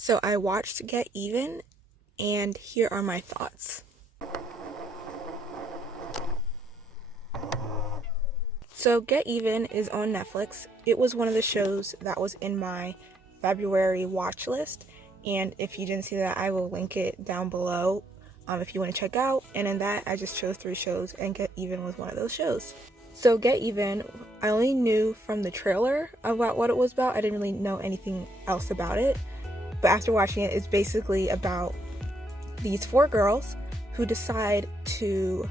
So I watched Get Even, and here are my thoughts. So Get Even is on Netflix. It was one of the shows that was in my February watch list, and if you didn't see that, I will link it down below if you want to check out. And in that, I just chose 3 shows, and Get Even was one of those shows. So Get Even, I only knew from the trailer about what it was about. I didn't really know anything else about it. But after watching it, it's basically about these 4 girls who decide to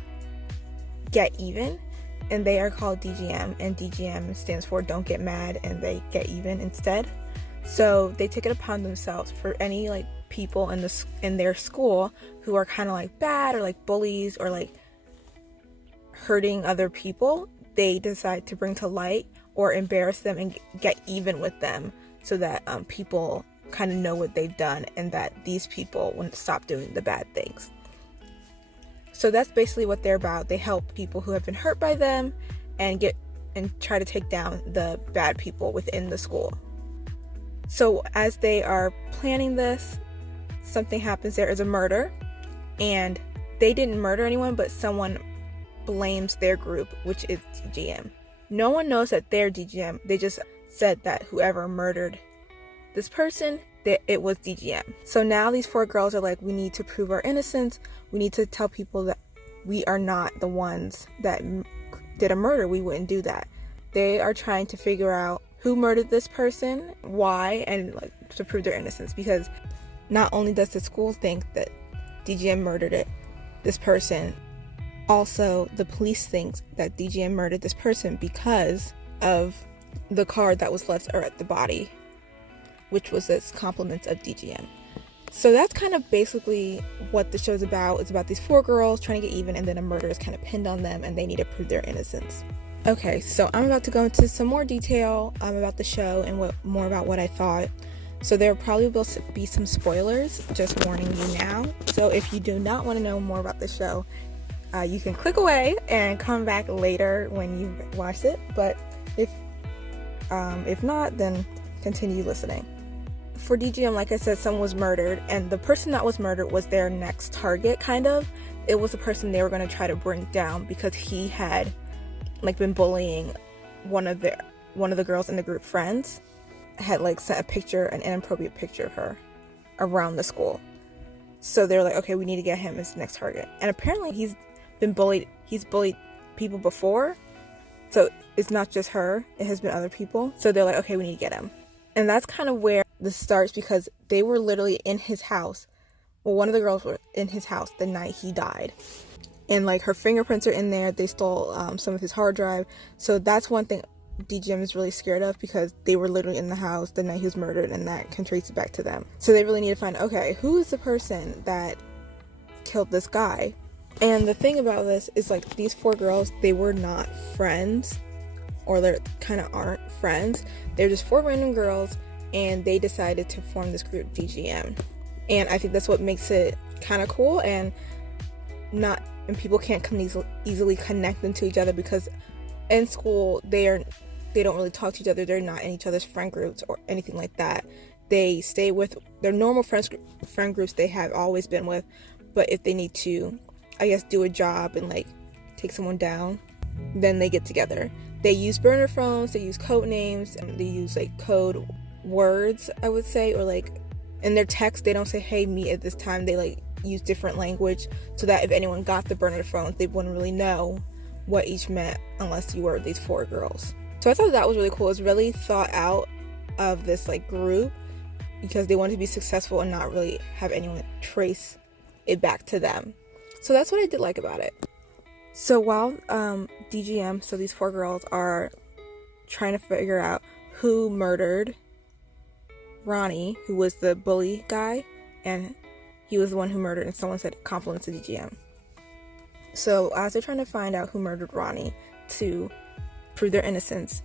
get even, and they are called DGM, and DGM stands for Don't Get Mad, and they get even instead. So they take it upon themselves for any people in their school who are kind of bad or bullies or hurting other people. They decide to bring to light or embarrass them and get even with them, so that people kind of know what they've done and that these people want to stop doing the bad things. So that's basically what they're about. They help people who have been hurt by them and try to take down the bad people within the school. So as they are planning this, something happens. There is a murder, and they didn't murder anyone, but someone blames their group, which is DGM. No one knows that they're DGM. They just said that whoever murdered this person, that it was DGM. So now these 4 girls are like, we need to prove our innocence. We need to tell people that we are not the ones that did a murder. We wouldn't do that. They are trying to figure out who murdered this person, why, and to prove their innocence, because not only does the school think that DGM murdered this person, also the police thinks that DGM murdered this person because of the card that was left at the body, which was its compliments of DGM. So that's kind of basically what the show's about. It's about these 4 girls trying to get even, and then a murder is kind of pinned on them, and they need to prove their innocence. Okay, so I'm about to go into some more detail about the show and more about what I thought. So there probably will be some spoilers, just warning you now. So if you do not want to know more about the show, you can click away and come back later when you've watched it. But if not, then continue listening. For DGM, like I said, someone was murdered, and the person that was murdered was their next target, kind of. It was the person they were going to try to bring down because he had been bullying one of the girls in the group friends, had sent a picture, an inappropriate picture of her around the school. So they're like, okay, we need to get him as the next target. And apparently he's bullied people before, so it's not just her, it has been other people. So they're like, okay, we need to get him. And that's kind of where this starts, because they were literally in his house. Well, one of the girls were in his house the night he died. And her fingerprints are in there. They stole some of his hard drive. So that's one thing DGM is really scared of, because they were literally in the house the night he was murdered, and that can trace it back to them. So they really need to find, okay, who is the person that killed this guy? And the thing about this is these 4 girls, they were not friends, or they kind of aren't friends. They're just 4 random girls, and they decided to form this group, DGM. And I think that's what makes it kind of cool, and people can't easily connect them to each other, because in school they don't really talk to each other. They're not in each other's friend groups or anything like that. They stay with their normal friend groups they have always been with, but if they need to, I guess, do a job and take someone down, then they get together. They use burner phones, they use code names, and they use code words, I would say, or in their text they don't say, hey, meet at this time. They use different language, so that if anyone got the burner phones, they wouldn't really know what each meant unless you were these 4 girls. So I thought that was really cool. It was really thought out of this group, because they wanted to be successful and not really have anyone trace it back to them. So that's what I did like about it. So while DGM, so these 4 girls, are trying to figure out who murdered Ronnie, who was the bully guy, and he was the one who murdered, and someone said compliments to DGM. So as they're trying to find out who murdered Ronnie to prove their innocence,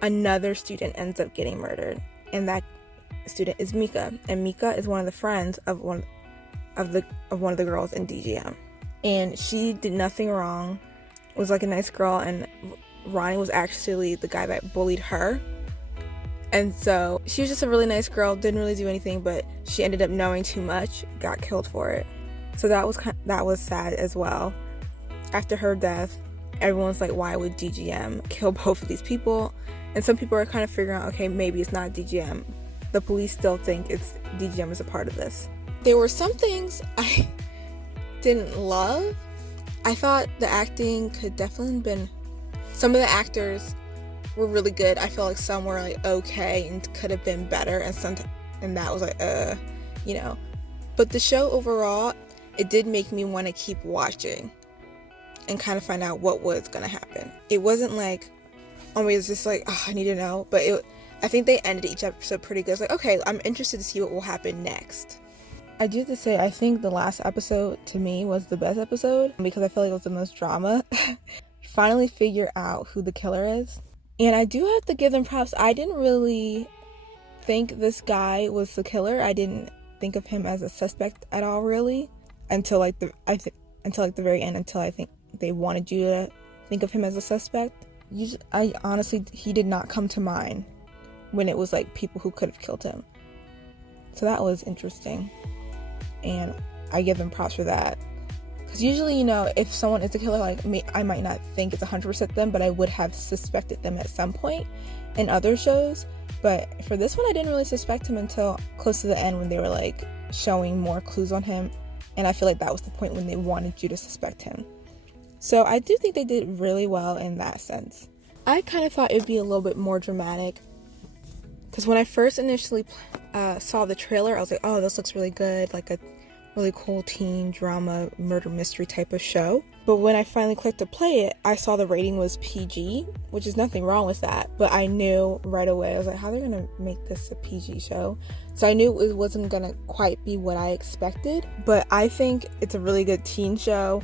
another student ends up getting murdered, and that student is Mika. And Mika is one of the friends of one of the girls in DGM. And she did nothing wrong, was a nice girl, and Ronnie was actually the guy that bullied her. And so she was just a really nice girl, didn't really do anything, but she ended up knowing too much, got killed for it. So that was sad as well. After her death, everyone's like, why would DGM kill both of these people? And some people are kind of figuring out, okay, maybe it's not DGM. The police still think it's DGM is a part of this. There were some things I didn't love. I thought the acting could definitely have been, some of the actors were really good. I feel like some were like okay and could have been better, and that was like But the show overall, it did make me want to keep watching and kind of find out what was gonna happen. It wasn't like, oh, it's just like, oh, I need to know. But I think they ended each episode pretty good. It's like, okay, I'm interested to see what will happen next. I do have to say, I think the last episode to me was the best episode because I feel like it was the most drama. Finally figure out who the killer is. And I do have to give them props. I didn't really think this guy was the killer. I didn't think of him as a suspect at all, really, until like the very end. Until I think they wanted you to think of him as a suspect. I honestly, he did not come to mind when it was like people who could have killed him. So that was interesting, and I give them props for that. Because usually, if someone is a killer, like me, I might not think it's 100% them, but I would have suspected them at some point in other shows. But for this one, I didn't really suspect him until close to the end when they were like showing more clues on him. And I feel like that was the point when they wanted you to suspect him. So I do think they did really well in that sense. I kind of thought it would be a little bit more dramatic. Because when I first initially saw the trailer, I was like, oh, this looks really good. Like a really cool teen drama murder mystery type of show. But when I finally clicked to play it, I saw the rating was PG, which is nothing wrong with that. But I knew right away, I was like, how are they gonna make this a PG show? So I knew it wasn't gonna quite be what I expected. But I think it's a really good teen show.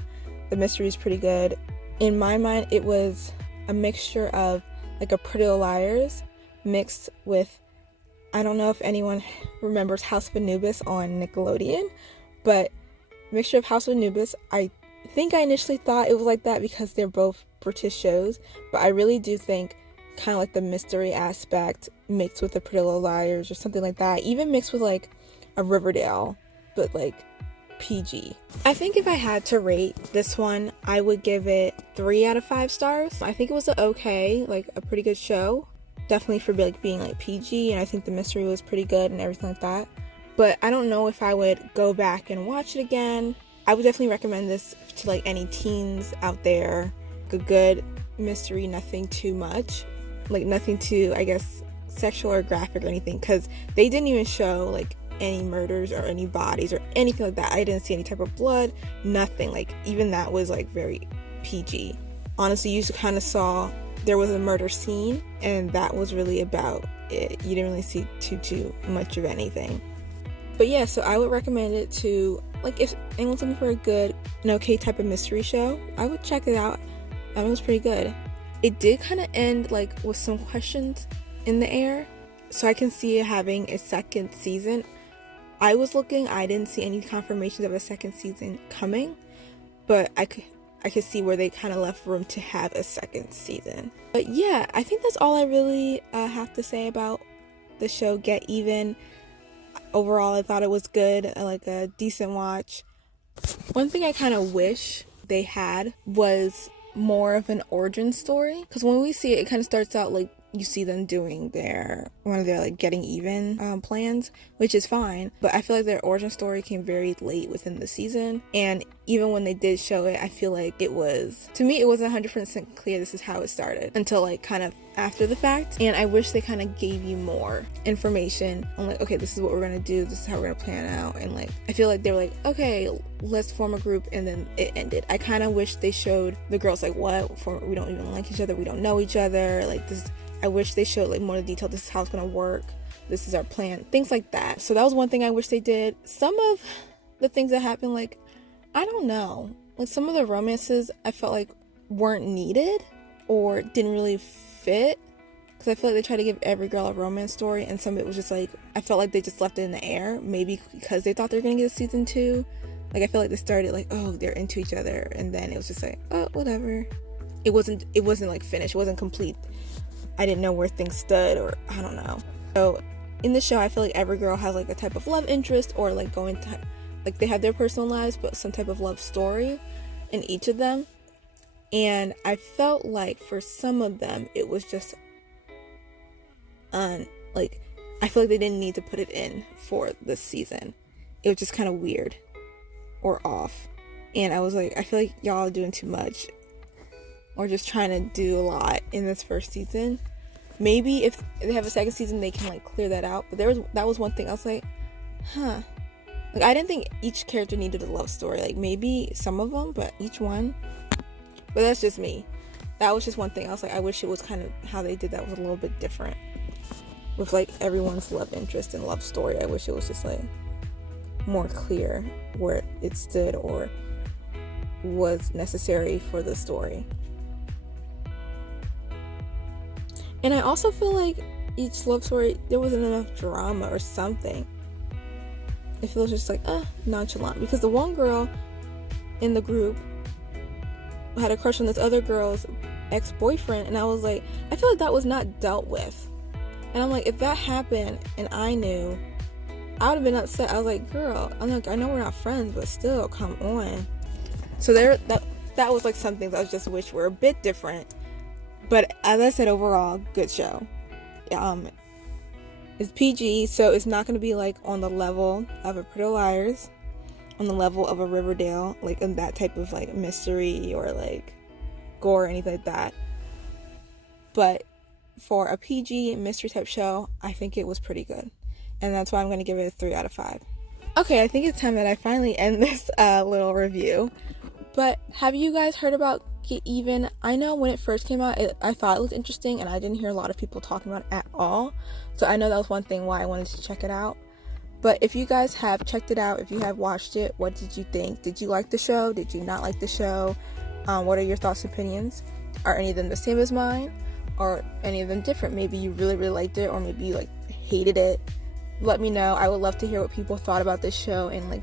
The mystery is pretty good. In my mind, it was a mixture of like a Pretty Little Liars mixed with, I don't know if anyone remembers House of Anubis on Nickelodeon, but mixture of House of Anubis. I think I initially thought it was like that because they're both British shows, but I really do think kind of like the mystery aspect mixed with the Pretty Little Liars or something like that, even mixed with like a Riverdale, but like PG. I think if I had to rate this one, I would give it 3 out of 5 stars. I think it was a pretty good show, definitely for like being like PG, and I think the mystery was pretty good and everything like that. But I don't know if I would go back and watch it again. I would definitely recommend this to like any teens out there. A good mystery, nothing too much, like nothing too, I guess, sexual or graphic or anything, because they didn't even show like any murders or any bodies or anything like that. I didn't see any type of blood, nothing. Like even that was like very PG. Honestly, you just kind of saw there was a murder scene, and that was really about it. You didn't really see too much of anything. But yeah, so I would recommend it to, like, if anyone's looking for a good and okay type of mystery show, I would check it out. That was pretty good. It did kind of end, like, with some questions in the air, so I can see it having a second season. I was looking, I didn't see any confirmations of a second season coming, but I could see where they kind of left room to have a second season. But yeah, I think that's all I really have to say about the show Get Even. Overall, I thought it was good, like a decent watch. One thing I kind of wish they had was more of an origin story, because when we see it, it kind of starts out like you see them doing one of their like getting even plans, which is fine, but I feel like their origin story came very late within the season, and even when they did show it, I feel like it wasn't 100% clear this is how it started until like kind of after the fact. And I wish they kind of gave you more information on like, okay, this is what we're gonna do, this is how we're gonna plan out, and like I feel like they were like, okay, let's form a group, and then it ended. I kind of wish they showed the girls like, we don't even like each other, we don't know each other, like this. I wish they showed like more detail. This is how it's gonna work. This is our plan. Things like that. So that was one thing I wish they did. Some of the things that happened, like, I don't know. Like some of the romances I felt like weren't needed or didn't really fit. Because I feel like they tried to give every girl a romance story, and some of it was just like, I felt like they just left it in the air. Maybe because they thought they were gonna get a season 2. Like I feel like they started like, oh, they're into each other, and then it was just like, oh, whatever. It wasn't like finished. It wasn't complete. I didn't know where things stood, or I don't know. So in the show, I feel like every girl has like a type of love interest, or like going to, like, they have their personal lives but some type of love story in each of them. And I felt like for some of them it was just like, I feel like they didn't need to put it in for this season. It was just kind of weird or off. And I was like, I feel like y'all are doing too much, or just trying to do a lot in this first season. Maybe if they have a second season, they can like clear that out. But that was one thing I was like, like, I didn't think each character needed a love story. Like, maybe some of them, but each one. But that's just me. That was just one thing I was like, I wish it was kind of how they did that was a little bit different with like everyone's love interest and love story. I wish it was just like more clear where it stood or was necessary for the story. And I also feel like each love story, there wasn't enough drama or something. It feels just like, nonchalant. Because the one girl in the group had a crush on this other girl's ex-boyfriend, and I was like, I feel like that was not dealt with. And I'm like, if that happened and I knew, I would have been upset. I was like, girl, I'm like, I know we're not friends, but still, come on. So that was like something that I just wish were a bit different. But as I said, overall, good show. It's PG, so it's not going to be like on the level of a Pretty Liars, on the level of a Riverdale, like in that type of like mystery or like gore or anything like that. But for a PG mystery type show, I think it was pretty good. And that's why I'm going to give it a 3 out of 5. Okay, I think it's time that I finally end this little review. But have you guys heard about Get Even? I know when it first came out, I thought it was interesting, and I didn't hear a lot of people talking about it at all. So I know that was one thing why I wanted to check it out. But if you guys have checked it out, if you have watched it, what did you think? Did you like the show? Did you not like the show? What are your thoughts and opinions? Are any of them the same as mine? Or any of them different? Maybe you really, really liked it, or maybe you like hated it. Let me know. I would love to hear what people thought about this show, and like,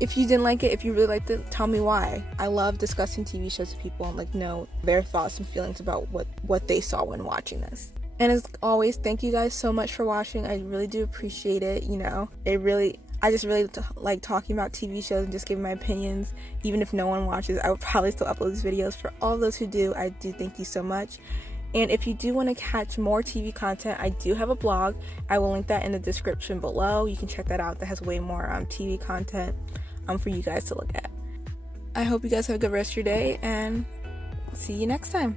if you didn't like it, if you really liked it, tell me why. I love discussing TV shows with people and like know their thoughts and feelings about what they saw when watching this. And as always, thank you guys so much for watching. I really do appreciate it. You know, I just really like talking about TV shows and just giving my opinions. Even if no one watches, I would probably still upload these videos. For all those who do, I do thank you so much. And if you do want to catch more TV content, I do have a blog. I will link that in the description below. You can check that out. That has way more TV content for you guys to look at. I hope you guys have a good rest of your day, and see you next time.